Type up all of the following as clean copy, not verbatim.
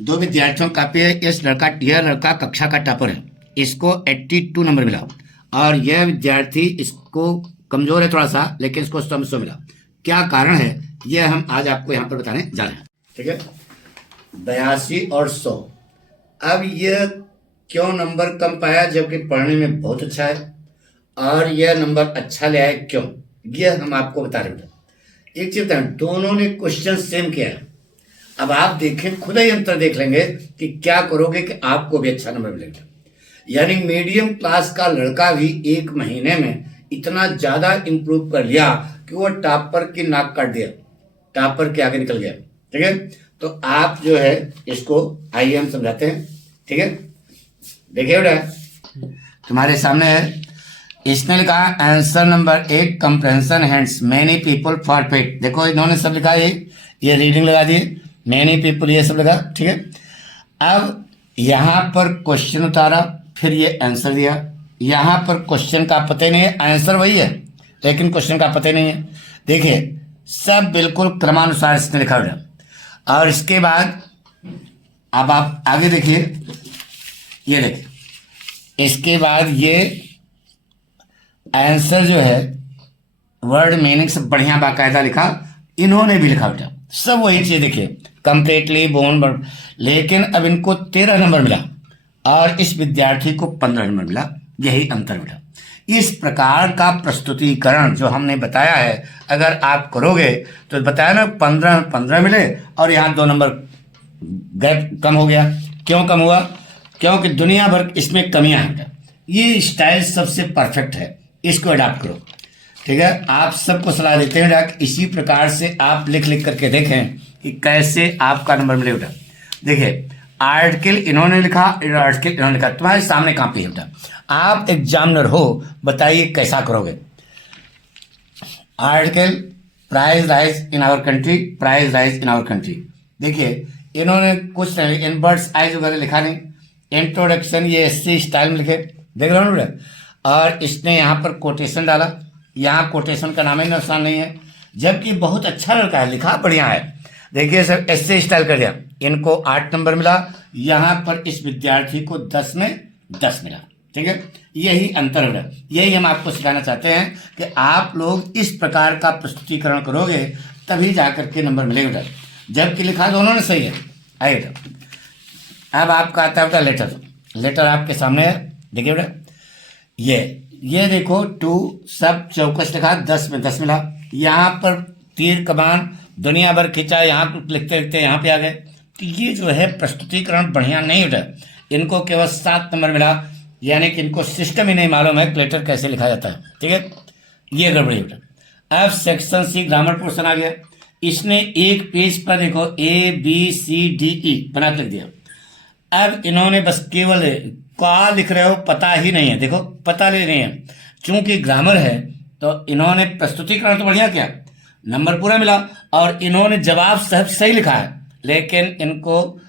दो विद्यार्थियों का पे यह लड़का कक्षा का टॉपर है, इसको 82 नंबर मिला, और यह विद्यार्थी इसको कमजोर है थोड़ा सा, लेकिन इसको 100 मिला। क्या कारण है, यह हम आज आपको यहाँ पर बताने जा रहे हैं। ठीक है, 82 और 100। अब यह क्यों नंबर कम पाया जबकि पढ़ने में बहुत अच्छा है, और यह नंबर अच्छा ले आया क्यों, यह हम आपको बता रहे हैं। एक चीज बताएं, दोनों ने क्वेश्चन सेम किया है। अब आप देखें, खुद ही अंतर देख लेंगे कि क्या करोगे कि आपको भी अच्छा नंबर मिलेगा। यानी मीडियम क्लास का लड़का भी 1 महीने में इतना ज्यादा इंप्रूव कर लिया कि वो टॉपर की नाक काट दिया, टॉपर के आगे निकल गया। ठीक है, तो आप जो है इसको आइए हम समझाते हैं। ठीक है, देखिए बेटा तुम्हारे सामने है, इसने लिखा answer number 1 compression hands many people forfeit. देखो इन्होंने सब लिखा है, ये रीडिंग लगा दिए, मेनी पीपल ये सब लगा। ठीक है, अब यहां पर क्वेश्चन उतारा, फिर ये आंसर दिया। यहां पर क्वेश्चन का पता ही नहीं है, आंसर वही है लेकिन क्वेश्चन का पता ही नहीं है। देखिए सब बिल्कुल क्रमानुसार इसने लिखा हुआ। और इसके बाद अब आप आगे देखिए, ये देखिए इसके बाद ये आंसर जो है वर्ड मीनिंग से बढ़िया बाकायदा लिखा, इन्होंने भी लिखा बेटा, सब वही चीज। देखिए कंप्लीटली बोन, लेकिन अब इनको 13 नंबर मिला और इस विद्यार्थी को 15 नंबर मिला, यही अंतर बेटा। इस प्रकार का प्रस्तुतिकरण जो हमने बताया है, अगर आप करोगे तो बताया ना 15 मिले और यहाँ 2 नंबर गैप कम हो गया। क्यों कम हुआ, क्योंकि दुनिया भर इसमें कमियां हैं। ये स्टाइल सबसे परफेक्ट है, इसको अडॉप्ट करो। ठीक है, आप सबको सलाह देते हैं कि इसी प्रकार से आप लिख लिख करके देखें कि कैसे आपका नंबर मिले बेटा। देखिए आर्टिकल इन्होंने लिखा, आर्टिकल इन्होंने लिखा, तुम्हारे सामने कॉपी है बेटा। आप एग्जामिनर हो, बताइए कैसा करोगे। Article price rise in our country, price rise in our country. देखिए इन्होंने कुछ इन बर्ड्स आइज वगैरह लिखा नहीं, इंट्रोडक्शन ये एससी स्टाइल में लिखे, देख रहे हो ना। और इसने यहाँ पर कोटेशन डाला, यहाँ कोटेशन का नाम ही निशान नहीं है, जबकि बहुत अच्छा लड़का है, लिखा बढ़िया है। देखिए सर एससी स्टाइल कर दिया, इनको 8 नंबर मिला, यहाँ पर इस विद्यार्थी को 10 में 10 मिला। ठीक है, यही अंतर है, यही हम आपको सिखाना चाहते हैं कि आप लोग इस प्रकार का प्रस्तुतिकरण करोगे तभी जाकर के नंबर मिलेगा, जबकि लिखा दोनों ने सही है। आइए बेटा, अब आपका आता है बेटा लेटर। लेटर आपके सामने है, देखिए बेटा ये देखो 2 सब चौकस लिखा, 10 में 10 मिला। यहाँ पर तीर कमान दुनिया भर खींचा, यहाँ लिखते लिखते यहाँ पे आ गए। तो ये जो है प्रस्तुतिकरण बढ़िया नहीं उठा, इनको केवल 7 नंबर मिला, यानी कि इनको सिस्टम ही नहीं मालूम है कि लेटर कैसे लिखा जाता है। ठीक है, ये गड़बड़ी उठा। अब सेक्शन सी ग्रामर पोर्शन आ गया, इसने एक पेज पर देखो ABCDE बना के लिख दिया। अब इन्होंने बस केवल क्या लिख रहे हो पता ही नहीं है, देखो पता ले नहीं है। चूंकि ग्रामर है तो इन्होंने प्रस्तुतिकरण तो बढ़िया किया, नंबर पूरा मिला, और इन्होंने जवाब सब सही लिखा है, लेकिन इनको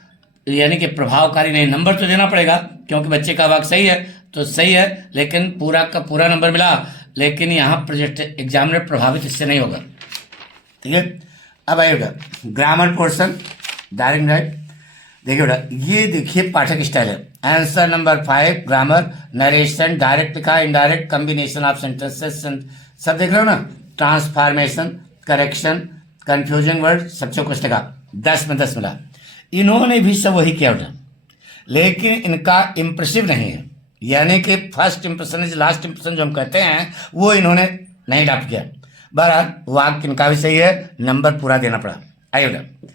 यानी कि प्रभावकारी नहीं। नंबर तो देना पड़ेगा क्योंकि बच्चे का वाक्य सही है तो सही है, लेकिन पूरा का पूरा नंबर मिला, लेकिन यहाँ प्रोजेक्ट एग्जामिनर प्रभावित इससे नहीं होगा। ठीक है, अब आइएगा ग्रामर पोर्शन डायरेक्ट राइट। देखिए बेटा ये देखिए पाठक स्टाइल है, answer number 5 grammar, narration, direct लिखा, इनडायरेक्ट, कॉम्बिनेशन ऑफ सेंटेंसेस, सब देख रहे हो ना, ट्रांसफॉर्मेशन, करेक्शन, कंफ्यूजिंग वर्ड, सबसे कुछ लिखा, 10 में 10 मिला। इन्होंने भी सब वही किया बेटा, लेकिन इनका इंप्रेसिव नहीं है, यानी कि first impression is last impression जो हम कहते हैं वो इन्होंने नहीं अडॉप्ट किया। बहरहाल वाक्य इनका भी सही है, नंबर पूरा देना पड़ा। आइए बेटा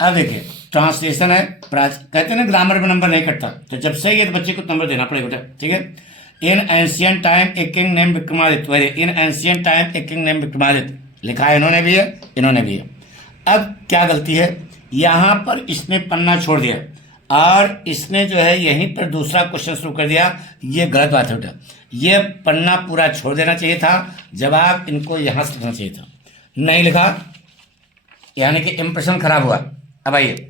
अब देखिए ट्रांसलेशन है, कहते हैं ना ग्रामर में नंबर नहीं कटता, तो जब सही है तो बच्चे को नंबर देना पड़ेगा बेटा। ठीक है, in ancient time a king name Vikramaditya, in ancient time a king name Vikramaditya लिखा है, इन्होंने भी है इन्होंने भी है। अब क्या गलती है, यहाँ पर इसने पन्ना छोड़ दिया और इसने जो है यहीं पर दूसरा क्वेश्चन शुरू कर दिया, ये गलत बात है बेटा। ये पन्ना पूरा छोड़ देना चाहिए था, जवाब इनको यहाँ से लिखना चाहिए था, नहीं लिखा, यानी कि इंप्रेशन खराब हुआ। अब आइए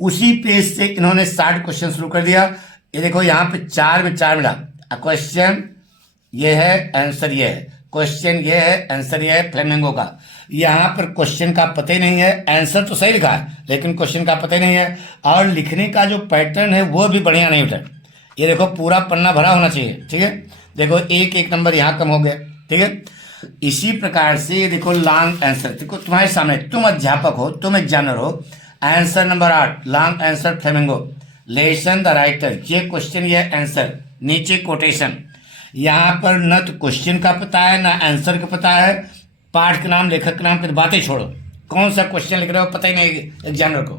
उसी पेज से इन्होंने 60 क्वेश्चन शुरू कर दिया। ये देखो यहाँ पे 4 में 4 मिला, क्वेश्चन ये है आंसर ये है, क्वेश्चन ये है आंसर ये है फ्लेमिंगो का, यहाँ पर क्वेश्चन का पता ही नहीं है, आंसर तो सही लिखा है लेकिन क्वेश्चन का पता ही नहीं है, और लिखने का जो पैटर्न है वो भी बढ़िया नहीं उठा। ये देखो पूरा पन्ना भरा होना चाहिए, ठीक है। देखो एक एक नंबर यहाँ कम हो गया, ठीक है। इसी प्रकार से ये देखो लॉन्ग आंसर, देखो तुम्हारे सामने, तुम अध्यापक हो, तुम एग्जामिनर हो। Answer number 8, long answer flamingo, lesson the writer. ये क्वेश्चन, ये आंसर, नीचे कोटेशन। यहाँ पर न तो क्वेश्चन का पता है ना आंसर का पता है, पाठ का नाम, लेखक का नाम की बातें छोड़ो, कौन सा क्वेश्चन लिख रहे हो पता ही नहीं एग्जामिनर को।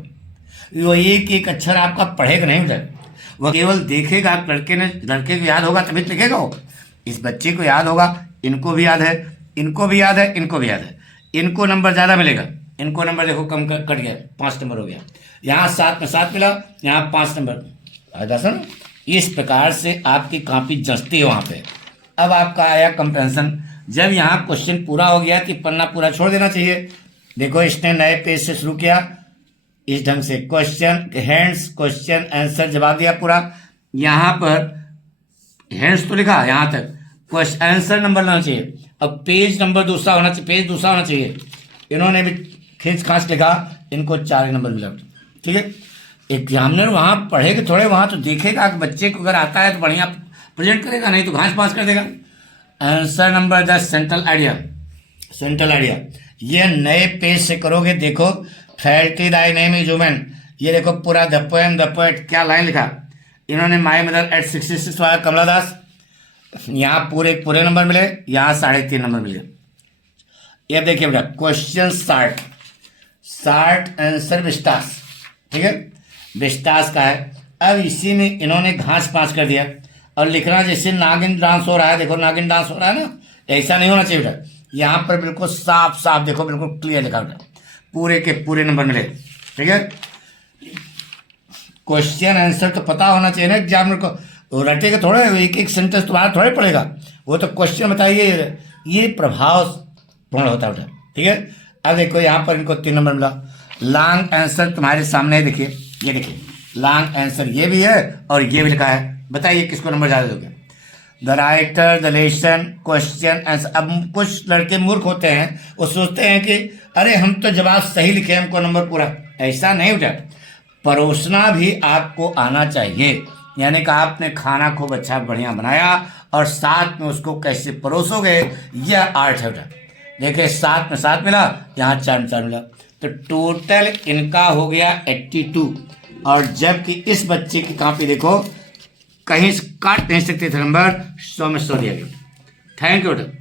वो एक एक अक्षर आपका पढ़ेगा नहीं उधर, वह केवल देखेगा। लड़के को याद होगा तभी तो लिखेगा वो। इस बच्चे को याद होगा, इनको भी याद है, इनको भी याद है, इनको भी याद है। इनको नंबर ज़्यादा मिलेगा, इनको नंबर देखो कम कट गया, 5 नंबर हो गया। यहाँ 7 में 7 मिला, यहाँ 5 नंबर दर्शन। इस प्रकार से आपकी कॉपी जचती है वहाँ पे। अब आपका आया कंप्रेंशन। जब यहाँ क्वेश्चन पूरा हो गया कि पन्ना पूरा छोड़ देना चाहिए। देखो इसने नए पेज से शुरू किया इस ढंग से, क्वेश्चन हैंड्स, क्वेश्चन आंसर, जवाब दिया पूरा। यहाँ पर हैंड्स तो लिखा यहाँ तक, क्वेश्चन आंसर नंबर लेना चाहिए। अब पेज नंबर दूसरा होना चाहिए, पेज दूसरा होना चाहिए। इन्होंने भी खींच खांच लिखा, इनको 4 नंबर मिला, ठीक है। एग्जामिनर वहाँ पढ़ेगा थोड़े, वहाँ तो देखेगा कि बच्चे को अगर आता है तो बढ़िया प्रेजेंट करेगा, नहीं तो घास पास कर देगा। Answer number 10, central idea. Central idea ये नए पेज से करोगे। देखो फैल्टी दाई नेम इज वुमेन, ये देखो पूरा द पोएम, द पोएट, क्या लाइन लिखा इन्होंने, माई मदर एट 66 वाला कमला दास। यहाँ पूरे नंबर मिले, यहाँ 3.5 नंबर मिले। ये देखिए बेटा क्वेश्चन 60 आंसर विस्तास, ठीक है, विस्तास का है। अब इसी में इन्होंने घास पास कर दिया और लिखना जैसे नागिन डांस हो रहा है। देखो नागिन डांस हो रहा है ना, ऐसा नहीं होना चाहिए बेटा। यहाँ पर बिल्कुल साफ साफ देखो, बिल्कुल क्लियर लिखा बेटा, पूरे के पूरे नंबर मिले, ठीक है। क्वेश्चन आंसर तो पता होना चाहिए ना एग्जामिनर को, वो रटेगा थोड़े, एक एक सेंटेंस तुम्हारा थोड़े पड़ेगा, वो तो क्वेश्चन बताइए। ये प्रभावपूर्ण होता है बेटा, ठीक है। अब देखो यहाँ पर इनको 3 नंबर मिला। लॉन्ग आंसर तुम्हारे सामने देखिए, ये देखिए लॉन्ग आंसर ये भी है और ये भी लिखा है। बताइए किसको नंबर ज़्यादा दोगे? The writer, the lesson, question answer. अब कुछ लड़के मूर्ख होते हैं, वो सोचते हैं कि अरे हम तो जवाब सही लिखे, हमको नंबर पूरा। ऐसा नहीं बेटा, परोसना भी आपको आना चाहिए। यानी कि आपने खाना खूब अच्छा बढ़िया बनाया और साथ में उसको कैसे परोसोगे, यह आर्ट है बेटा। देखिए 7 में 7 मिला, यहाँ 4 में 4 मिला, तो टोटल इनका हो गया 82। और जबकि इस बच्चे की कॉपी देखो कहीं काट नहीं सकते थे नंबर, 100 में 100 दिया गया। थैंक यू बेटा।